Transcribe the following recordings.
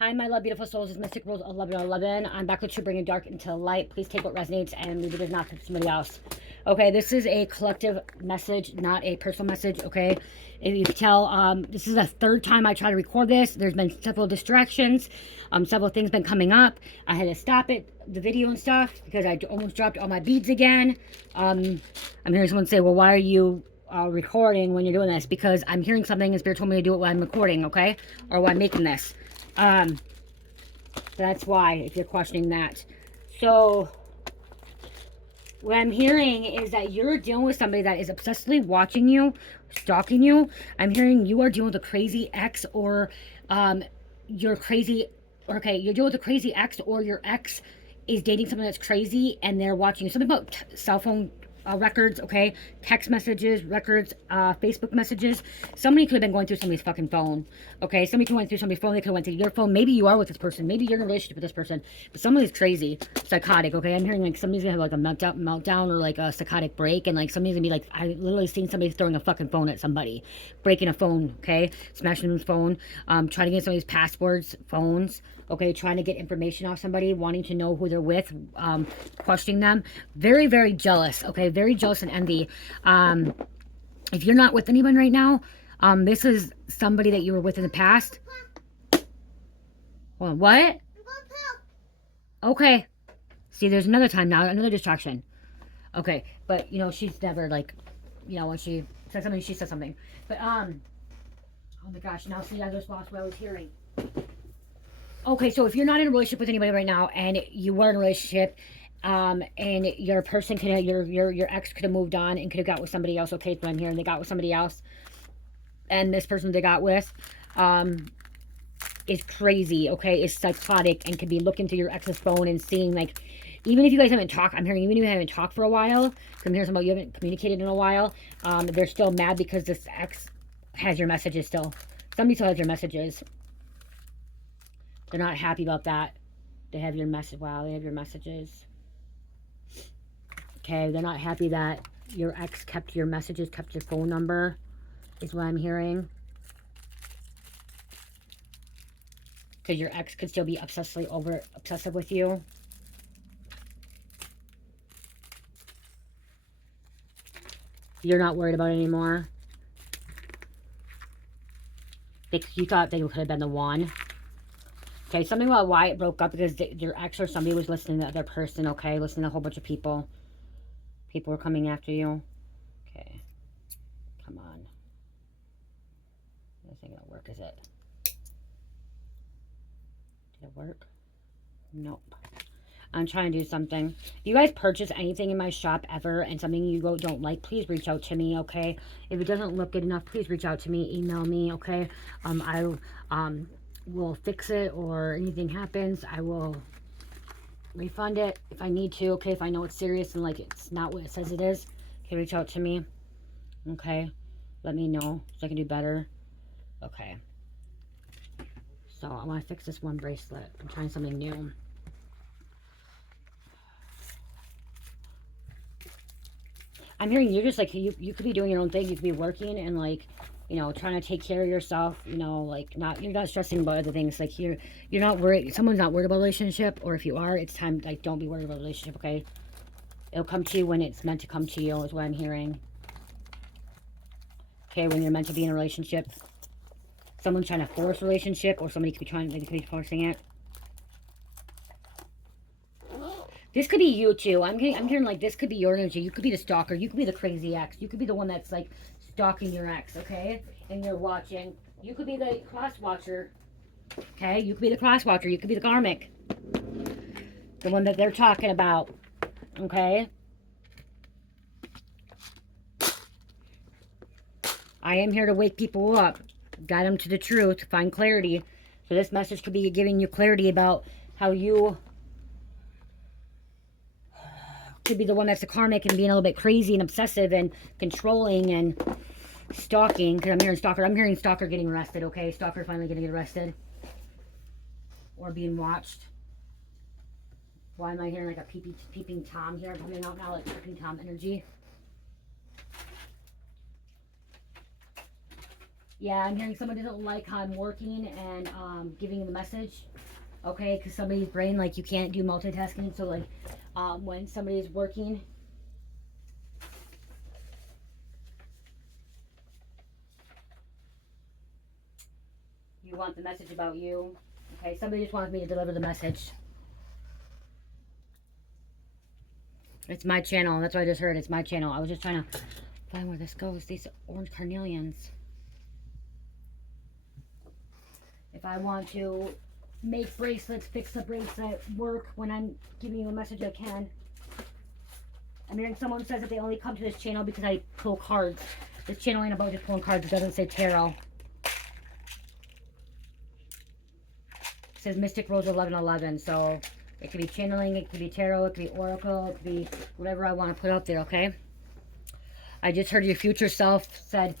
Hi, my love, beautiful souls. It's Mystic Rose 1111. I'm back with you, bringing dark into light. Please take what resonates and leave it as not for somebody else. Okay, this is a collective message, not a personal message. Okay, if you can tell, this is the third time I try to record this. There's been several distractions, several things been coming up. I had to stop it, the video and stuff, because I almost dropped all my beads again. I'm hearing someone say, "Well, why are you recording when you're doing this?" Because I'm hearing something, and Spirit told me to do it while I'm recording. Okay, or while I'm making this. That's why, if you're questioning that. So, what I'm hearing is that you're dealing with somebody that is obsessively watching you, stalking you. I'm hearing you are dealing with a crazy ex, or you're crazy. Okay, you're dealing with a crazy ex, or your ex is dating someone that's crazy and they're watching you. Something about cell phone records, okay? Text messages, records, Facebook messages. Somebody could have been going through somebody's fucking phone, okay? Somebody could have went through somebody's phone. They could have went through your phone. Maybe you are with this person. Maybe you're in a relationship with this person. But somebody's crazy, psychotic, okay? I'm hearing like somebody's gonna have like a meltdown or like a psychotic break. And like somebody's gonna be like, I literally seen somebody throwing a fucking phone at somebody. Breaking a phone, okay? Smashing his phone. Trying to get somebody's passwords, phones. Okay, trying to get information off somebody, wanting to know who they're with, questioning them. Very, very jealous, okay? Very jealous and envy. If you're not with anyone right now, this is somebody that you were with in the past. Hold on, what? Okay. See, there's another time now, another distraction. Okay, but, you know, she's never, like, you know, when she said something, she said something. But, oh my gosh, now see, I just lost what I was hearing. Okay, so if you're not in a relationship with anybody right now, and you were in a relationship, and your person could have, your ex could have moved on and could have got with somebody else. Okay, so I'm here, and they got with somebody else, and this person they got with, is crazy. Okay, is psychotic and could be looking through your ex's phone and seeing, like, even if you guys haven't talked, I'm hearing even if you haven't talked for a while, because I'm hearing something about you haven't communicated in a while, they're still mad because this ex has your messages still. Somebody still has your messages. They're not happy about that. They have your message. Wow, they have your messages. Okay, they're not happy that your ex kept your messages, kept your phone number, is what I'm hearing. Because your ex could still be obsessive with you. You're not worried about it anymore. You thought they could have been the one. Okay, something about why it broke up, because your ex or somebody was listening to the other person, okay? Listening to a whole bunch of people. People were coming after you. Okay. Come on. This ain't gonna work, is it? Did it work? Nope. I'm trying to do something. If you guys purchase anything in my shop ever and something you don't like, please reach out to me, okay? If it doesn't look good enough, please reach out to me. Email me, okay? I will fix it, or anything happens, I will refund it if I need to, okay? If I know it's serious and like it's not what it says it is, okay, reach out to me, okay? Let me know so I can do better, okay? So I want to fix this one bracelet. I'm trying something new. I'm hearing you're just like, you could be doing your own thing. You could be working and, like, you know, trying to take care of yourself, you know, like, you're not stressing about other things. Like, you're not worried. Someone's not worried about a relationship, or if you are, it's time, like, don't be worried about a relationship, okay? It'll come to you when it's meant to come to you, is what I'm hearing. Okay, when you're meant to be in a relationship. Someone's trying to force a relationship, or somebody could be forcing it. This could be you too. I'm hearing like this could be your energy. You could be the stalker. You could be the crazy ex. You could be the one that's like stalking your ex, okay? And you're watching. You could be the cross watcher. Okay? You could be the cross watcher. You could be the karmic. The one that they're talking about. Okay? I am here to wake people up. Guide them to the truth. Find clarity. So this message could be giving you clarity about how you could be the one that's the karmic and being a little bit crazy and obsessive and controlling and stalking. Because I'm hearing stalker. I'm hearing stalker getting arrested, okay? Stalker finally getting arrested. Or being watched. Why am I hearing like a peeping Tom here coming out now? Like peeping Tom energy. Yeah, I'm hearing someone doesn't like how I'm working and giving the message. Okay, because somebody's brain, like, you can't do multitasking. So, like, when somebody's working, you want the message about you. Okay, somebody just wants me to deliver the message. It's my channel. That's what I just heard. It's my channel. I was just trying to find where this goes. These orange carnelians. If I want to make bracelets, fix a bracelet, work when I'm giving you a message, I can. I'm hearing someone says that they only come to this channel because I pull cards. This channel ain't about just pulling cards. It doesn't say tarot. It says Mystic Rose 1111. So it could be channeling, it could be tarot, it could be oracle, it could be whatever I want to put out there, okay? I just heard your future self said,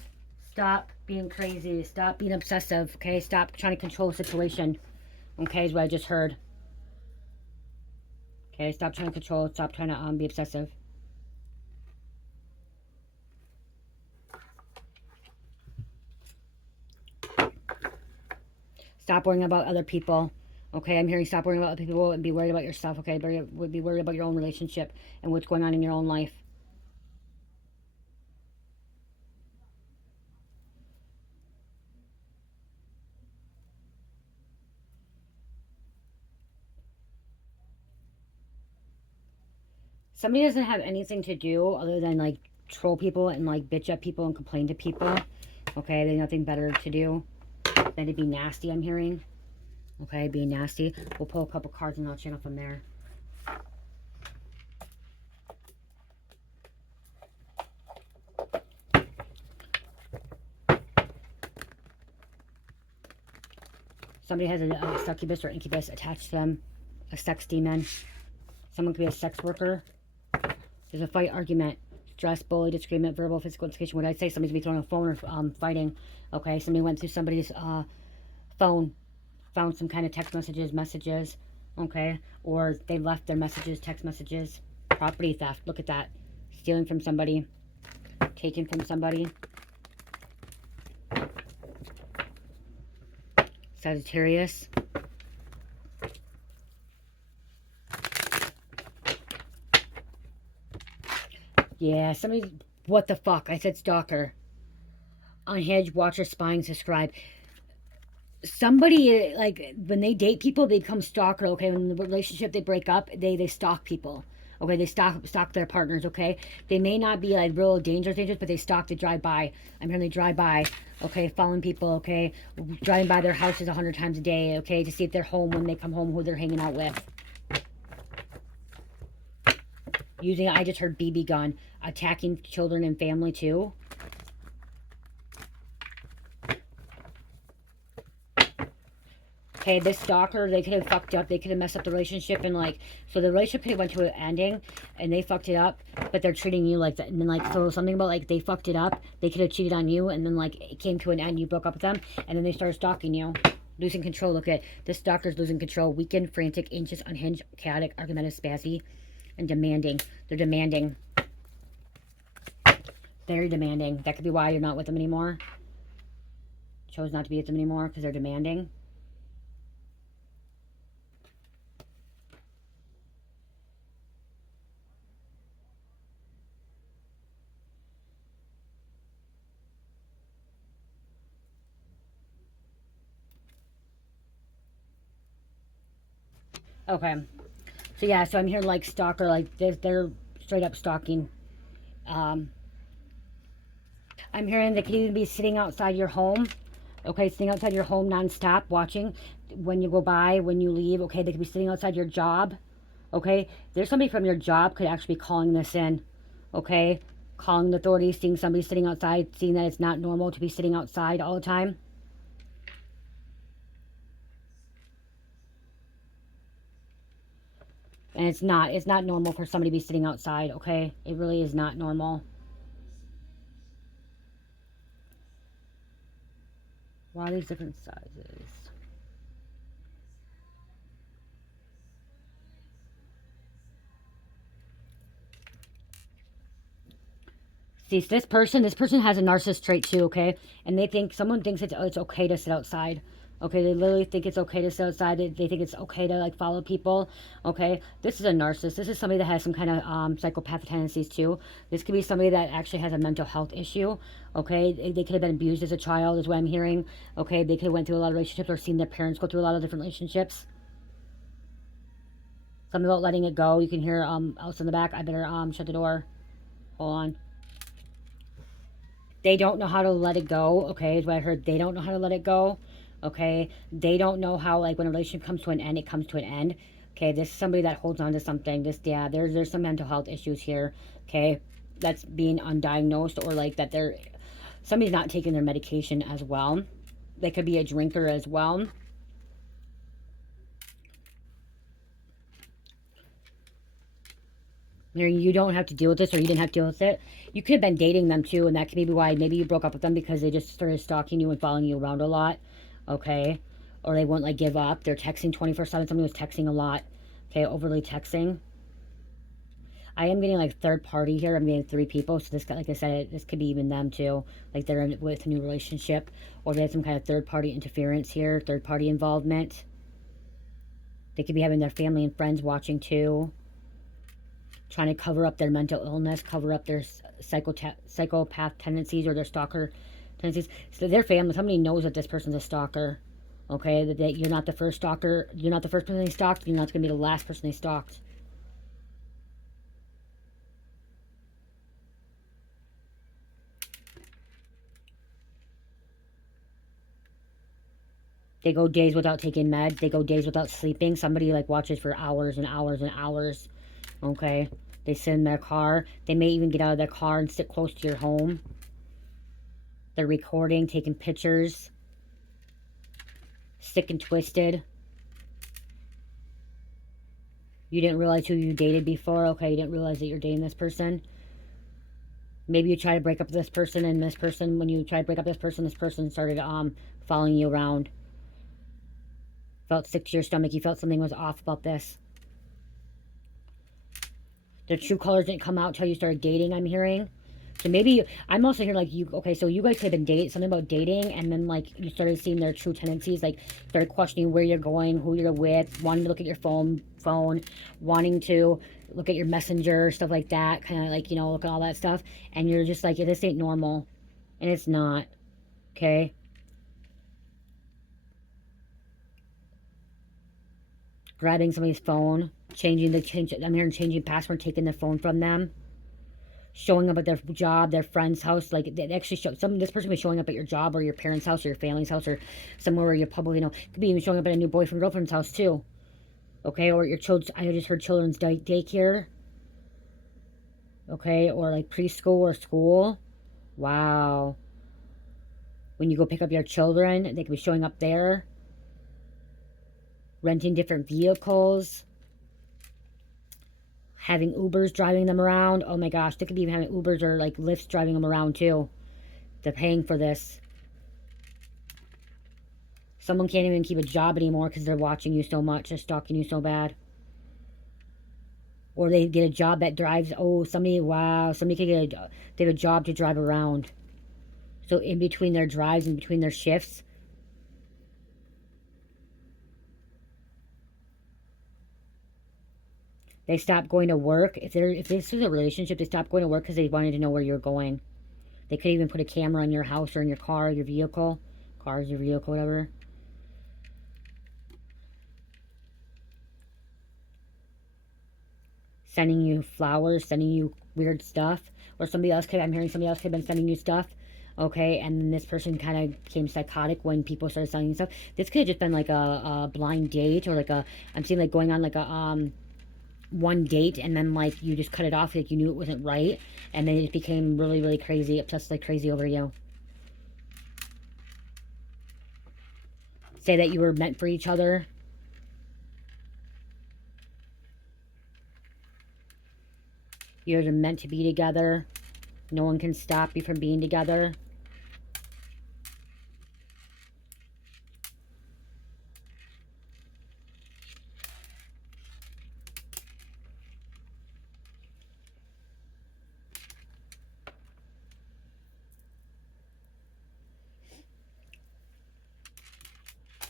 stop being crazy. Stop being obsessive, okay? Stop trying to control the situation, okay, is what I just heard. Okay, stop trying to control. Stop trying to be obsessive. Stop worrying about other people. Okay, I'm hearing stop worrying about other people and be worried about yourself. Okay, be worried about your own relationship and what's going on in your own life. Somebody doesn't have anything to do other than like troll people and like bitch at people and complain to people. Okay, there's nothing better to do than to be nasty, I'm hearing. Okay, being nasty. We'll pull a couple cards and I'll channel from there. Somebody has a succubus or incubus attached to them. A sex demon. Someone could be a sex worker. There's a fight, argument, stress, bully, disagreement, verbal, physical intoxication. What did I say? Somebody's be throwing a phone or fighting. Okay, somebody went through somebody's phone, found some kind of text messages. Okay, or they left their messages, text messages. Property theft. Look at that. Stealing from somebody, taking from somebody. Sagittarius. Yeah, somebody. What the fuck? I said stalker. Unhinged, watcher, spying, subscribe. Somebody, like, when they date people, they become stalker. Okay, when the relationship they break up, they stalk people. Okay, they stalk their partners. Okay, they may not be like real dangerous, but they stalk. They drive by. I'm hearing they drive by. Okay, following people. Okay, driving by their houses 100 times a day. Okay, to see if they're home when they come home, who they're hanging out with. Using, I just heard BB gun, attacking children and family too. Okay, this stalker, they could have fucked up. They could have messed up the relationship and like, so the relationship could have went to an ending and they fucked it up, but they're treating you like that. And then like, so something about like they fucked it up. They could have cheated on you and then like it came to an end. You broke up with them and then they started stalking you. Losing control. Look at this stalker's losing control. Weakened, frantic, anxious, unhinged, chaotic, argumentative, spazzy, and demanding. They're demanding. Very demanding. That could be why you're not with them anymore. Chose not to be with them anymore because they're demanding. Okay. So yeah, so I'm here like stalker, like they're straight up stalking. Um, I'm hearing they could even be sitting outside your home. Okay, sitting outside your home nonstop, watching when you go by, when you leave. Okay, they could be sitting outside your job. Okay, there's somebody from your job could actually be calling this in. Okay, calling the authorities, seeing somebody sitting outside, seeing that it's not normal to be sitting outside all the time. And it's not normal for somebody to be sitting outside. Okay, it really is not normal. Why are these different sizes? See, so this person has a narcissist trait too, okay? And they think, someone thinks it's okay to sit outside. Okay, they literally think it's okay to sit outside. They think it's okay to like follow people. Okay, this is a narcissist. This is somebody that has some kind of psychopathic tendencies too. This could be somebody that actually has a mental health issue. Okay, they could have been abused as a child, is what I'm hearing. Okay, they could have went through a lot of relationships or seen their parents go through a lot of different relationships. Something about letting it go. You can hear Elsa in the back. I better shut the door. Hold on. They don't know how to let it go. Okay, is what I heard. They don't know how to let it go. Okay, they don't know how, like, when a relationship comes to an end, it comes to an end. Okay, this is somebody that holds on to something. This, yeah, there's some mental health issues here. Okay, that's being undiagnosed, or like that they're, somebody's not taking their medication as well. They could be a drinker as well. You don't have to deal with this, or you didn't have to deal with it. You could have been dating them too, and that could be why maybe you broke up with them, because they just started stalking you and following you around a lot. Okay, or they won't like give up. They're texting 24/7. Somebody was texting a lot. Okay, overly texting. I am getting like third party here. I'm getting three people. So this, like I said, this could be even them too. Like they're in with a new relationship, or they have some kind of third party interference here, third party involvement. They could be having their family and friends watching too, trying to cover up their mental illness, cover up their psychopath tendencies or their stalker tendencies. So their family, somebody knows that this person's a stalker. Okay, that you're not the first stalker. You're not the first person they stalked. You're not going to be the last person they stalked. They go days without taking meds. They go days without sleeping. Somebody like watches for hours and hours and hours. Okay, they sit in their car. They may even get out of their car and sit close to your home. They're recording, taking pictures. Sick and twisted. You didn't realize who you dated before. Okay, you didn't realize that you're dating this person. Maybe you try to break up with this person, and this person, when you try to break up this person started following you around. Felt sick to your stomach. You felt something was off about this. Their true colors didn't come out until you started dating, I'm hearing. So maybe, I'm also hearing like you, okay, so you guys could have been dating, something about dating, and then like you started seeing their true tendencies, like started questioning where you're going, who you're with, wanting to look at your phone, wanting to look at your messenger, stuff like that, kind of like, you know, look at all that stuff, and you're just like, yeah, this ain't normal, and it's not, okay? Grabbing somebody's phone, I'm hearing changing password, taking their phone from them, showing up at their job, their friend's house. Like they actually show this person was showing up at your job or your parents' house or your family's house or somewhere where you're probably, you know, could be even showing up at a new boyfriend, girlfriend's house too. Okay, or your children. I just heard children's daycare. Okay, or like preschool or school. Wow. When you go pick up your children, they could be showing up there. Renting different vehicles. Having Ubers driving them around. Oh my gosh, they could be even having Ubers or like Lyfts driving them around too. They're paying for this. Someone can't even keep a job anymore because they're watching you so much, they're stalking you so bad. Or they get a job that drives, oh, somebody, wow, somebody could they have a job to drive around. So in between their drives, in between their shifts, they stop going to work. If this is a relationship, they stop going to work because they wanted to know where you're going. They could even put a camera in your house or in your car, your vehicle. Cars, your vehicle, whatever. Sending you flowers, sending you weird stuff. Or I'm hearing somebody else could have been sending you stuff. Okay, and then this person kind of became psychotic when people started sending you stuff. This could have just been like a blind date, or like I'm seeing like going on like a one date, and then like you just cut it off, like you knew it wasn't right, and then it became really, really crazy, obsessed like crazy over you. Say that you were meant for each other. You're meant to be together. No one can stop you from being together.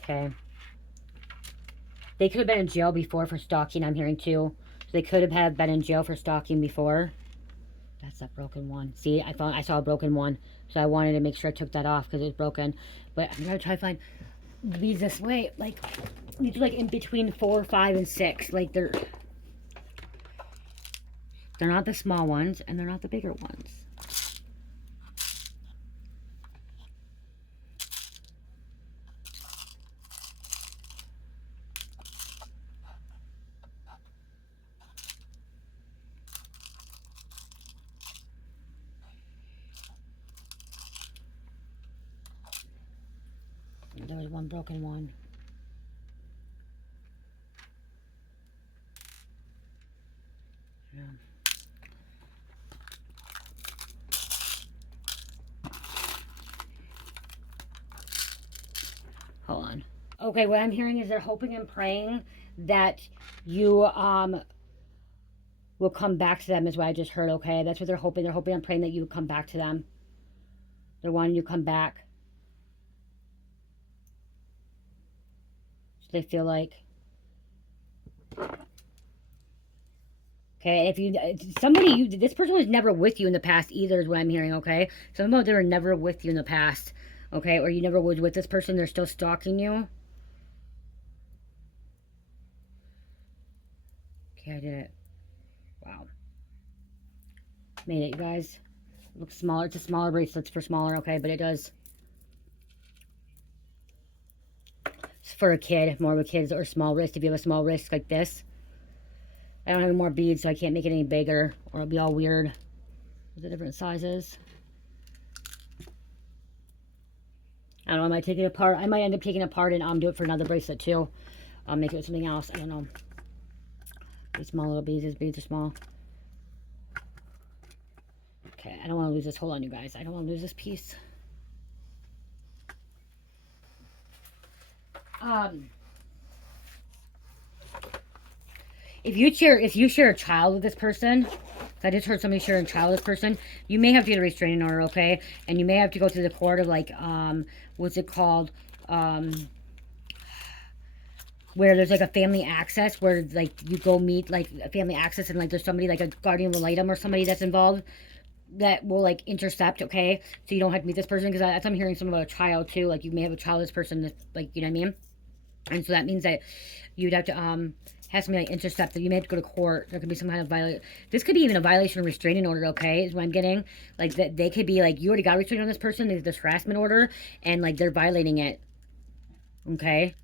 Okay. They could have been in jail before for stalking, I'm hearing too. So they could have been in jail for stalking before. That's that broken one. See, I saw a broken one. So I wanted to make sure I took that off because it was broken. But I'm gonna try to find these this way. Like these are like in between 4, 5, and 6. Like they're not the small ones and they're not the bigger ones. There was one broken one. Yeah. Hold on. Okay, what I'm hearing is they're hoping and praying that you will come back to them is what I just heard, okay? That's what they're hoping. They're hoping and praying that you will come back to them. They're wanting you to come back. So they feel like... Okay, if you... this person was never with you in the past either is what I'm hearing, okay? Some of them were never with you in the past, okay? Or you never was with this person. They're still stalking you. Okay, I did it. Wow. Made it, you guys. Looks smaller. It's a smaller bracelet for smaller, okay? But it does. It's for a kid, more of a kid's or small wrist. If you have a small wrist like this. I don't have any more beads, so I can't make it any bigger, or it'll be all weird with the different sizes. I don't know, I might take it apart. I might end up taking it apart and do it for another bracelet too. I'll make it with something else. I don't know. These small little beads, these beads are small. Okay, I don't want to lose this. Hold on, you guys. I don't want to lose this piece. If you share a child with this person, I just heard somebody share a child with this person, you may have to get a restraining order, okay? And you may have to go through the court of like, what's it called? Where there's like a family access, where like you go meet like a family access, and like there's somebody like a guardian ad litem or somebody that's involved that will like intercept, okay? So you don't have to meet this person, because that's I'm hearing some about a child too. Like you may have a child with this person, that, like, you know what I mean? And so that means that you'd have to has somebody like intercept that. You may have to go to court. There could be some kind of violation. This could be even a violation of restraining order, okay, is what I'm getting. Like that they could be like, you already got a restraining on this person, there's this harassment order, and like they're violating it. Okay.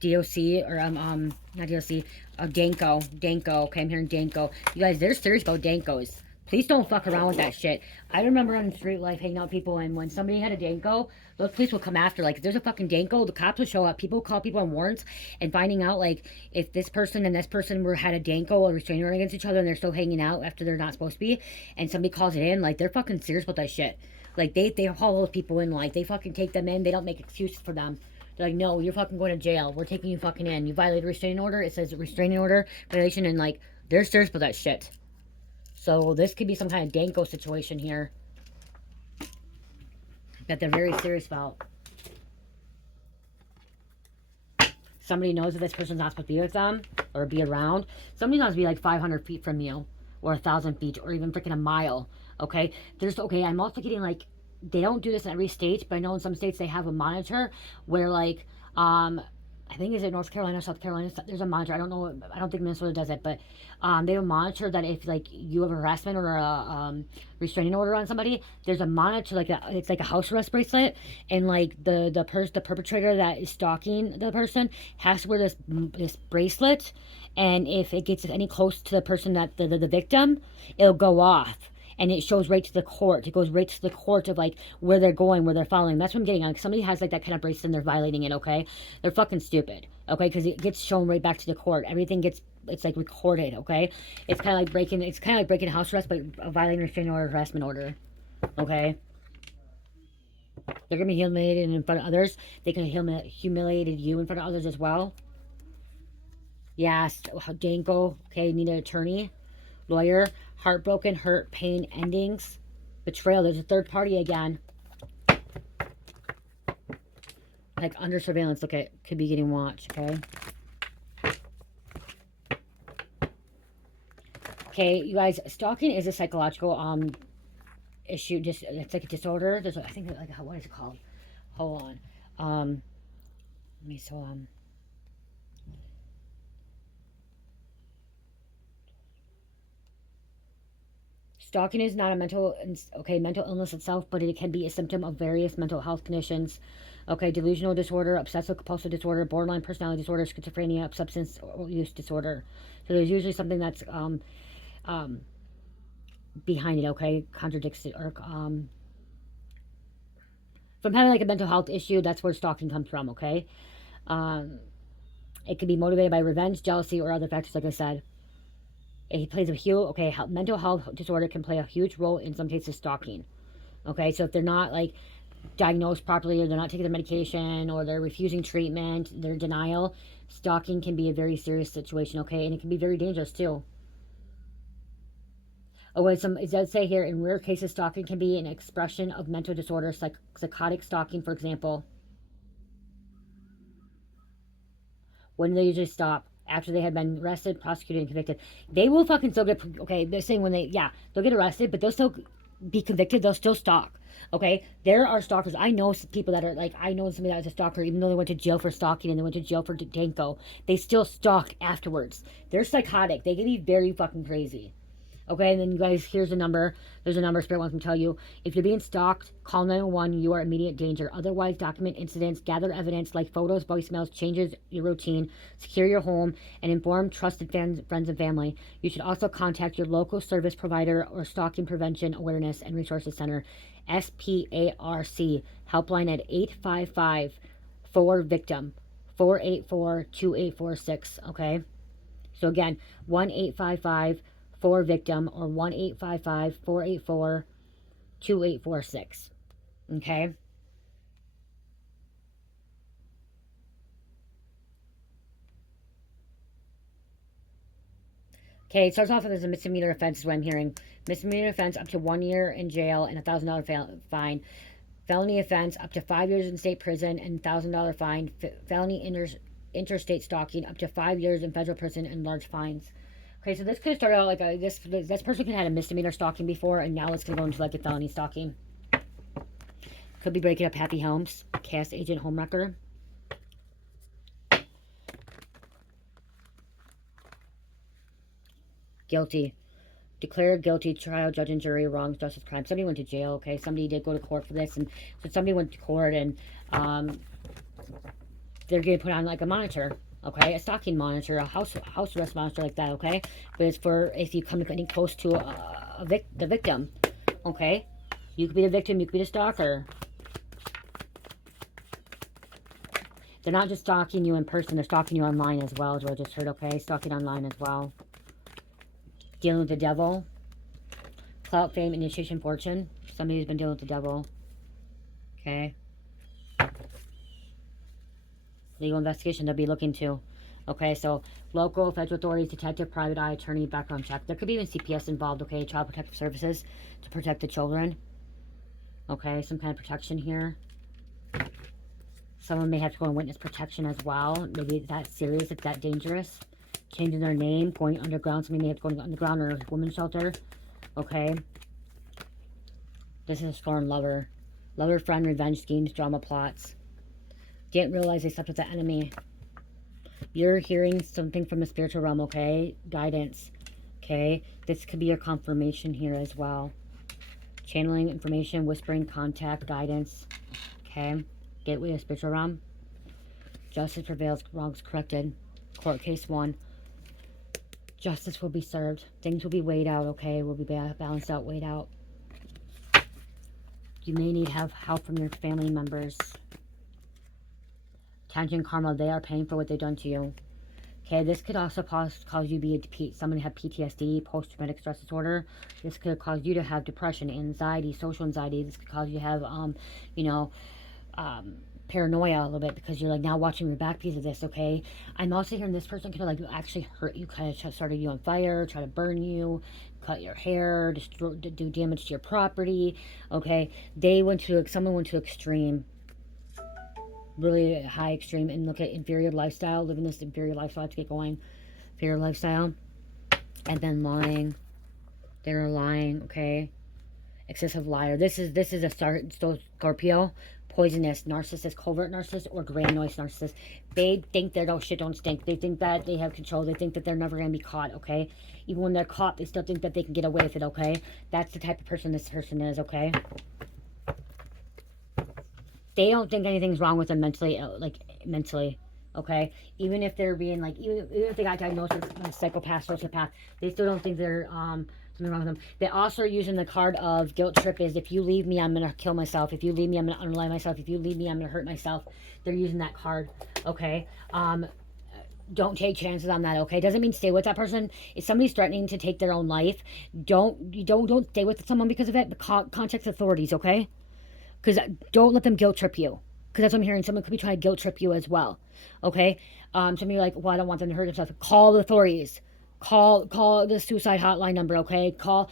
DOC or not DOC, Danko. Okay, I'm hearing Danko. You guys, they're serious about Dankos. Please don't fuck around with that shit. I remember on street life hanging out with people, and when somebody had a Danko, those police will come after. Like, if there's a fucking Danko, the cops will show up. People call people on warrants and finding out, like, if this person and this person had a Danko or restraining order against each other, and they're still hanging out after they're not supposed to be, and somebody calls it in, like, they're fucking serious about that shit. Like, they haul those people in, like, they fucking take them in. They don't make excuses for them. They're like, no, you're fucking going to jail. We're taking you fucking in. You violated a restraining order. It says restraining order violation, and, like, they're serious about that shit. So this could be some kind of Danko situation here that they're very serious about. Somebody knows that this person's not supposed to be with them or be around. Somebody knows to be like 500 feet from you, or 1,000 feet, or even freaking a mile. Okay, I'm also getting like, they don't do this in every state, but I know in some states they have a monitor where like I think is it North Carolina, South Carolina, there's a monitor. I don't know, I don't think Minnesota does it, but they have a monitor that if like you have a harassment or a restraining order on somebody, there's a monitor like that. It's like a house arrest bracelet, and like the perpetrator that is stalking the person has to wear this bracelet, and if it gets any close to the person that the victim, it'll go off. And it shows right to the court. It goes right to the court of like where they're going, where they're following. That's what I'm getting on. Somebody has like that kind of bracelet and they're violating it, okay? They're fucking stupid, okay? Because it gets shown right back to the court. Everything it's like recorded, okay? It's kind of like breaking a house arrest, but violating a restraining order, harassment order, okay? They're gonna be humiliated in front of others. They could have humiliated you in front of others as well. Yes, Danko, okay, need an attorney, lawyer. Heartbroken, hurt, pain, endings, betrayal. There's a third party again. Like under surveillance, look at, could be getting watched, okay? Okay, you guys, stalking is a psychological issue. Just it's like a disorder. There's, I think, like, what is it called? Hold on. Let me, so stalking is not a mental illness itself, but it can be a symptom of various mental health conditions. Okay, delusional disorder, obsessive compulsive disorder, borderline personality disorder, schizophrenia, substance use disorder. So there's usually something that's um, behind it. Okay, contradicts it, or from having like a mental health issue, that's where stalking comes from. Okay, um, it can be motivated by revenge, jealousy, or other factors. Like I said, it plays a huge. Okay, mental health disorder can play a huge role in some cases stalking. Okay, so if they're not like diagnosed properly, or they're not taking their medication, or they're refusing treatment, they're in denial, stalking can be a very serious situation. Okay, and it can be very dangerous too. Oh, it does say here, in rare cases, stalking can be an expression of mental disorder, psychotic stalking, for example. When they usually stop? After they have been arrested, prosecuted, and convicted. They will fucking still get, okay, they're saying when they, yeah, they'll get arrested, but they'll still be convicted, they'll still stalk. Okay, there are stalkers. I know people that are like, I know somebody that was a stalker, even though they went to jail for stalking and they went to jail for Danko, they still stalk afterwards. They're psychotic. They can be very fucking crazy. Okay, and then you guys, here's a number. There's a number Spirit wants me to tell you. If you're being stalked, call 911. You are in immediate danger. Otherwise, document incidents, gather evidence like photos, voicemails, changes your routine, secure your home, and inform trusted friends and family. You should also contact your local service provider or Stalking Prevention Awareness and Resources Center, SPARC, helpline at 855 4 victim 484 2846. Okay, so again, 1-855 4 victim, or 1-855 484 2846. Okay. Okay, it starts off as a misdemeanor offense, is what I'm hearing. Misdemeanor offense, up to 1 year in jail and $1,000 fine. Felony offense, up to 5 years in state prison and $1,000 fine. Felony interstate stalking, up to 5 years in federal prison and large fines. Okay, so this could start out like this person could have had a misdemeanor stalking before, and now it's gonna go into like a felony stalking. Could be breaking up happy homes. Cast agent homewrecker. Guilty. Declared guilty, trial, judge and jury, wrongs, justice, crime. Somebody went to jail, okay? Somebody did go to court for this, and so somebody went to court, and they're getting put on like a monitor, okay? A stalking monitor, a house arrest monitor, like that, okay? But it's for if you come getting close to the victim, okay? You could be the victim, you could be the stalker. They're not just stalking you in person, they're stalking you online as well, as I just heard, okay? Stalking online as well. Dealing with the devil. Clout, fame, initiation, fortune. Somebody's been dealing with the devil. Okay. Legal investigation they'll be looking to. Okay, so local, federal authorities, detective, private eye, attorney, background check. There could be even CPS involved, okay? Child Protective Services to protect the children. Okay, some kind of protection here. Someone may have to go on witness protection as well. Maybe it's that serious, it's that dangerous. Changing their name, going underground. Somebody may have to go underground or a women's shelter. Okay. This is a scorned lover. Lover, friend, revenge schemes, drama plots. Didn't realize they slept with the enemy. You're hearing something from the spiritual realm, okay? Guidance. Okay. This could be your confirmation here as well. Channeling information, whispering, contact, guidance. Okay. Gateway of spiritual realm. Justice prevails, wrongs corrected. Court case 1. Justice will be served. Things will be weighed out, okay? Will be balanced out, weighed out. You may need help from your family members. Tangent karma, they are paying for what they've done to you. Okay, this could also cause you to be someone to have PTSD, post-traumatic stress disorder. This could cause you to have depression, anxiety, social anxiety. This could cause you to have, you know, paranoia a little bit, because you're like now watching your back piece of this, okay? I'm also hearing this person could have like actually hurt you, kind of started you on fire, try to burn you, cut your hair, do damage to your property, okay? Someone went to extreme. really high extreme, and look at inferior lifestyle, living this inferior lifestyle to get going, inferior lifestyle, and then lying. They're lying, okay? Excessive liar. This is a Scorpio, poisonous narcissist, covert narcissist, or grand noise narcissist. They think their shit don't stink. They think that they have control. They think that they're never gonna be caught, okay? Even when they're caught, they still think that they can get away with it, okay? That's the type of person this person is, okay? They don't think anything's wrong with them mentally, mentally, okay? Even if they're being like, even if they got diagnosed with a psychopath, sociopath, they still don't think they're something wrong with them. They also are using the card of guilt trip is, if you leave me, I'm gonna kill myself. If you leave me, I'm gonna unalive myself. If you leave me, I'm gonna hurt myself. They're using that card, okay? Don't take chances on that, okay? Doesn't mean stay with that person. If somebody's threatening to take their own life, don't stay with someone because of it. But contact authorities, okay? Because don't let them guilt trip you. Because that's what I'm hearing. Someone could be trying to guilt trip you as well. Okay? Some of you are like, well, I don't want them to hurt themselves. Call the authorities. Call the suicide hotline number, okay? Call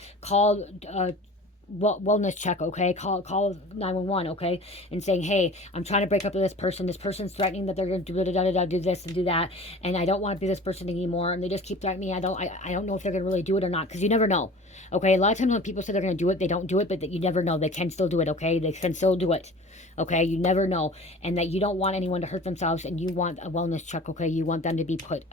wellness check, okay? Call 911, okay? And saying, hey, I'm trying to break up with this person. This person's threatening that they're going to do this and do that, and I don't want to be this person anymore. And they just keep threatening me. I don't know if they're going to really do it or not, because you never know, okay? A lot of times when people say they're going to do it, they don't do it, but you never know. They can still do it, okay? They can still do it, okay? You never know, and that you don't want anyone to hurt themselves, and you want a wellness check, okay? You want them to be put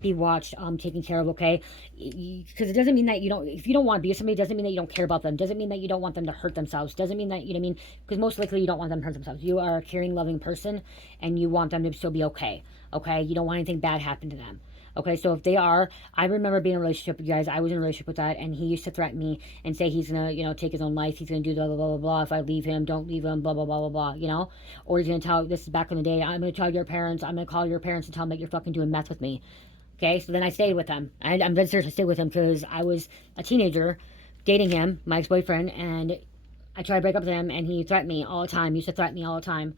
be watched, taken care of, okay? Because it doesn't mean that you don't, if you don't want to be with somebody, doesn't mean that you don't care about them, doesn't mean that you don't want them to hurt themselves, doesn't mean that, you know what I mean, because most likely you don't want them to hurt themselves. You are a caring, loving person, and you want them to still be okay, okay? You don't want anything bad happen to them. Okay, so if they are, I remember being in a relationship with you guys. I was in a relationship with that, and he used to threaten me and say he's gonna, take his own life. He's gonna do blah blah blah blah blah. If I leave him, don't leave him. Blah blah blah blah blah. Or he's gonna tell. This is back in the day. I'm gonna tell your parents. I'm gonna call your parents and tell them that you're fucking doing meth with me. Okay, so then I stayed with him. I'm dead serious. I stayed with him because I was a teenager dating him, my ex-boyfriend, and I tried to break up with him, and he threatened me all the time. He used to threaten me all the time.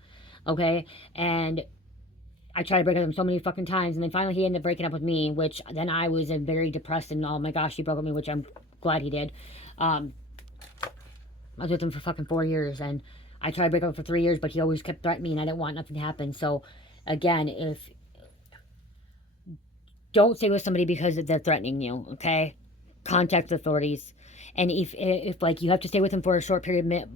Okay, and I tried to break up with him so many fucking times, and then finally he ended up breaking up with me, which then I was very depressed, and oh my gosh, he broke up with me, which I'm glad he did. I was with him for fucking 4 years, and I tried to break up for 3 years, but he always kept threatening me, and I didn't want nothing to happen. So, again, don't stay with somebody because they're threatening you, okay? Contact the authorities. And if like you have to stay with them for a short period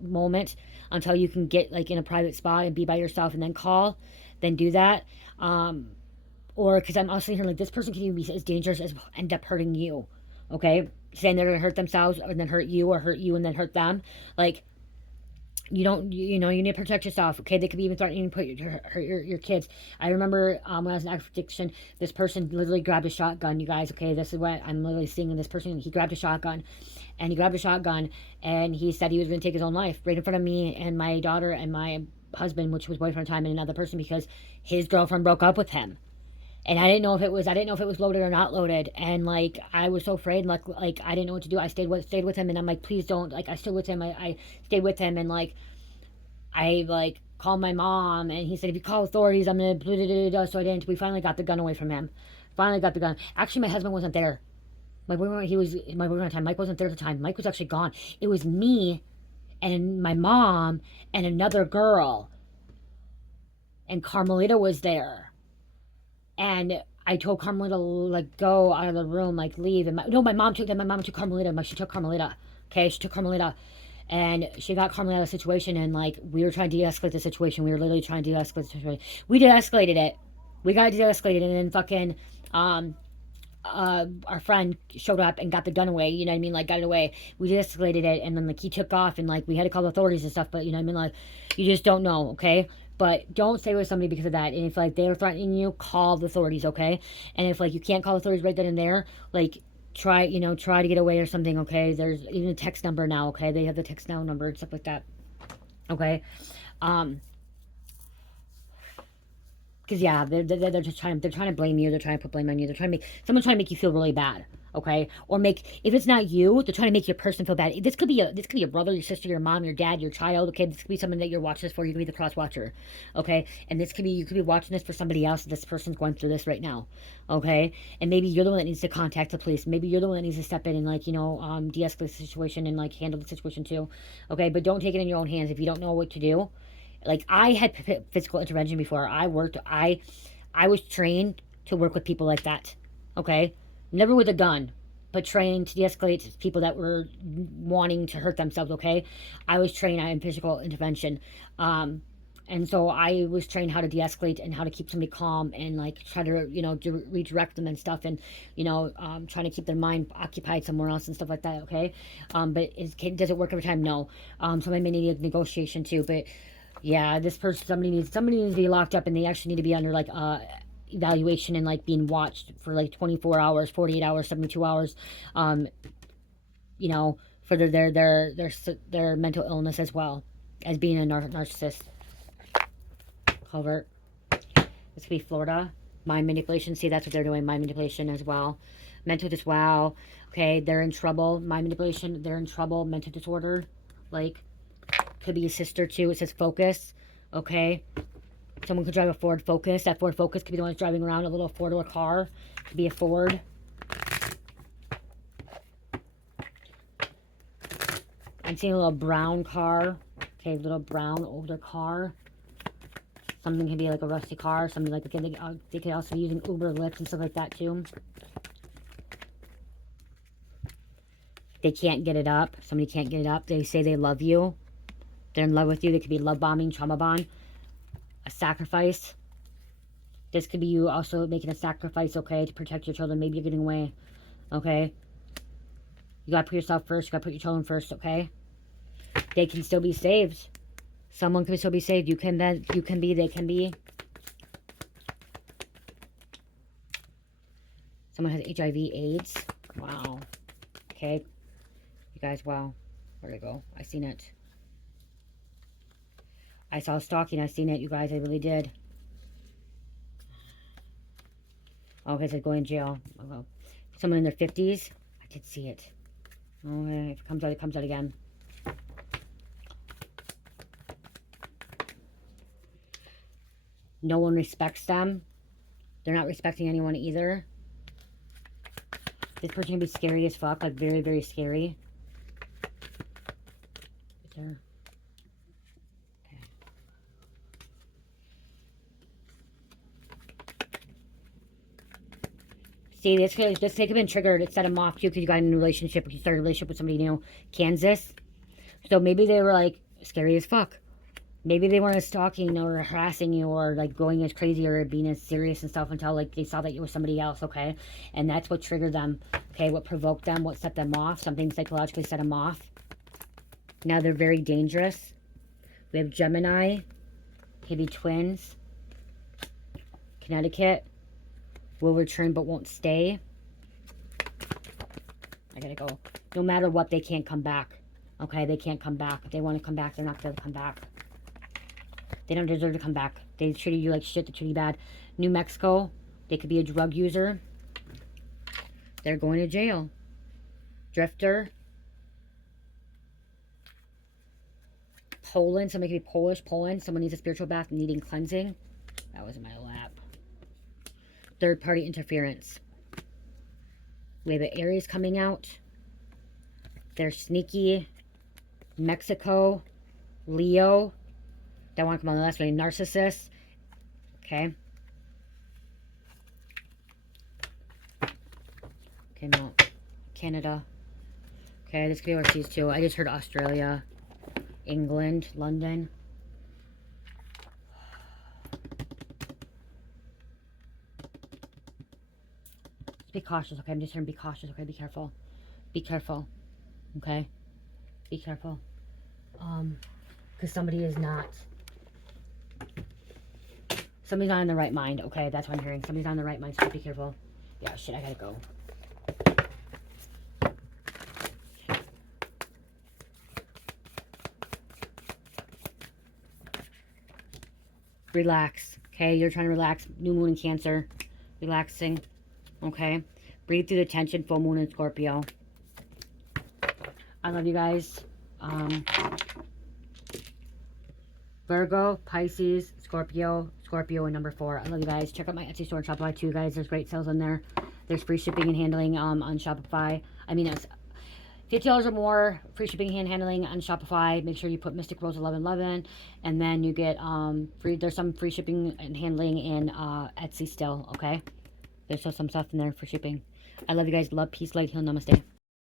moment until you can get like in a private spot and be by yourself and then call, then do that. Or because I'm also hearing like this person can even be as dangerous as end up hurting you, okay? Saying they're gonna hurt themselves and then hurt you, or hurt you and then hurt them. Like, you need to protect yourself, okay? They could be even threatening to hurt your kids. I remember when I was in addiction, this person literally grabbed a shotgun, you guys, okay? This is what I'm literally seeing in this person. He grabbed a shotgun, and he said he was going to take his own life right in front of me and my daughter and my husband, which was boyfriend at the time, and another person, because his girlfriend broke up with him. And I didn't know if it was loaded or not loaded. And like, I was so afraid, like I didn't know what to do. I stayed with him, and I'm like, please don't. Like, I stood with him. I stayed with him, and like, I like called my mom, and he said, if you call authorities, I'm gonna blah, blah, blah, blah. So I didn't. We finally got the gun away from him. Finally got the gun. Actually, my husband wasn't there. My boyfriend at the time. Mike wasn't there at the time. Mike was actually gone. It was me and my mom and another girl, and Carmelita was there. And I told Carmelita, like, go out of the room, like, leave. And my mom took Carmelita. She took Carmelita. Okay, she took Carmelita. And she got Carmelita out of the situation. And, like, we were trying to de-escalate the situation. We were literally trying to de-escalate the situation. We de-escalated it. We got de-escalated. And then fucking, our friend showed up and got the gun away. You know what I mean? Like, got it away. We de-escalated it. And then, like, he took off. And, like, we had to call the authorities and stuff. But, you know what I mean? Like, you just don't know, okay? But don't stay with somebody because of that. And if like they're threatening you, call the authorities, okay? And if like you can't call the authorities right then and there, like try to get away or something, okay? There's even a text number now, okay? They have the text now number and stuff like that, okay? Because yeah, they're just trying to blame you. They're trying to put blame on you. Someone's trying to make you feel really bad, okay? Or if it's not you, they're trying to make your person feel bad. This could be your brother, your sister, your mom, your dad, your child, okay? This could be someone that you're watching this for. You could be the cross watcher, okay? And you could be watching this for somebody else. This person's going through this right now, okay? And maybe you're the one that needs to contact the police. Maybe you're the one that needs to step in and like de-escalate the situation and like handle the situation too, okay? But don't take it in your own hands if you don't know what to do. Like, I had physical intervention before. I was trained to work with people like that. Okay? Never with a gun, but trained to de-escalate people that were wanting to hurt themselves, okay? I was trained in physical intervention. And so I was trained how to de-escalate and how to keep somebody calm and like try to, redirect them and stuff, and, trying to keep their mind occupied somewhere else and stuff like that, okay? But does it work every time? No. So I may need a negotiation too, but yeah, this person, somebody needs to be locked up, and they actually need to be under like evaluation and like being watched for like 24 hours, 48 hours, 72 hours, for their mental illness, as well as being a narcissist. Covert. This could be Florida. Mind manipulation. See, that's what they're doing. Mind manipulation as well. Mental dis. Wow. Okay, they're in trouble. Mind manipulation. They're in trouble. Mental disorder. Like, could be a sister too. It says Focus. Okay. Someone could drive a Ford Focus. That Ford Focus could be the one that's driving around a little four-door car. Could be a Ford. I'm seeing a little brown car. Okay, little brown older car. Something can be like a rusty car. Something like, they could also be using Uber, Lyft, and stuff like that too. They can't get it up. Somebody can't get it up. They say they love you. They're in love with you. They could be love bombing, trauma bond, a sacrifice. This could be you also making a sacrifice, okay, to protect your children. Maybe you're getting away, okay? You gotta put yourself first. You gotta put your children first, okay? They can still be saved. Someone can still be saved. You can be, they can be. Someone has HIV, AIDS. Wow. Okay. You guys, wow. Where'd it go? I seen it. I saw stalking. I seen it, you guys. I really did. Okay, so going in jail. Oh, someone in their 50s. I did see it. Oh, if it comes out, it comes out again. No one respects them. They're not respecting anyone either. This person can be scary as fuck. Like, very, very scary. There. Okay. See, this could have been triggered. It set them off too, because you got in a relationship, or you started a relationship with somebody new. Kansas. So maybe they were like scary as fuck. Maybe they weren't stalking or harassing you or like going as crazy or being as serious and stuff until like they saw that you were somebody else, okay? And that's what triggered them, okay? What provoked them, what set them off. Something psychologically set them off. Now they're very dangerous. We have Gemini, could be twins. Connecticut, will return but won't stay. I gotta go. No matter what, they can't come back, okay? They can't come back. If they want to come back, they're not going to come back. They don't deserve to come back. They treated you like shit. They treated you bad. New Mexico, they could be a drug user. They're going to jail. Drifter. Poland, somebody could be Polish. Poland, someone needs a spiritual bath, needing cleansing. That was in my lap. Third-party interference. We have Aries coming out. They're sneaky. Mexico. Leo. That want to come on the last way. Narcissist. Okay. Okay, no. Canada. Okay, this could be overseas too. I just heard Australia. England. London. Just be cautious, okay? I'm just hearing be cautious, okay? Be careful. Be careful. Okay? Be careful. Because somebody is not... Somebody's not in the right mind, okay? That's what I'm hearing. Somebody's not in the right mind, so be careful. Yeah, shit, I gotta go. Relax, okay? You're trying to relax. New moon in Cancer. Relaxing, okay? Breathe through the tension. Full moon in Scorpio. I love you guys. Virgo, Pisces, Scorpio, and number 4. I love you guys. Check out my Etsy store and Shopify too, guys. There's great sales on there. There's free shipping and handling on Shopify. I mean, $50 or more, free shipping and handling on Shopify. Make sure you put Mystic Rose 1111, and then you get free. There's some free shipping and handling in Etsy still. Okay, there's still some stuff in there for shipping. I love you guys. Love, peace, light, heal, namaste.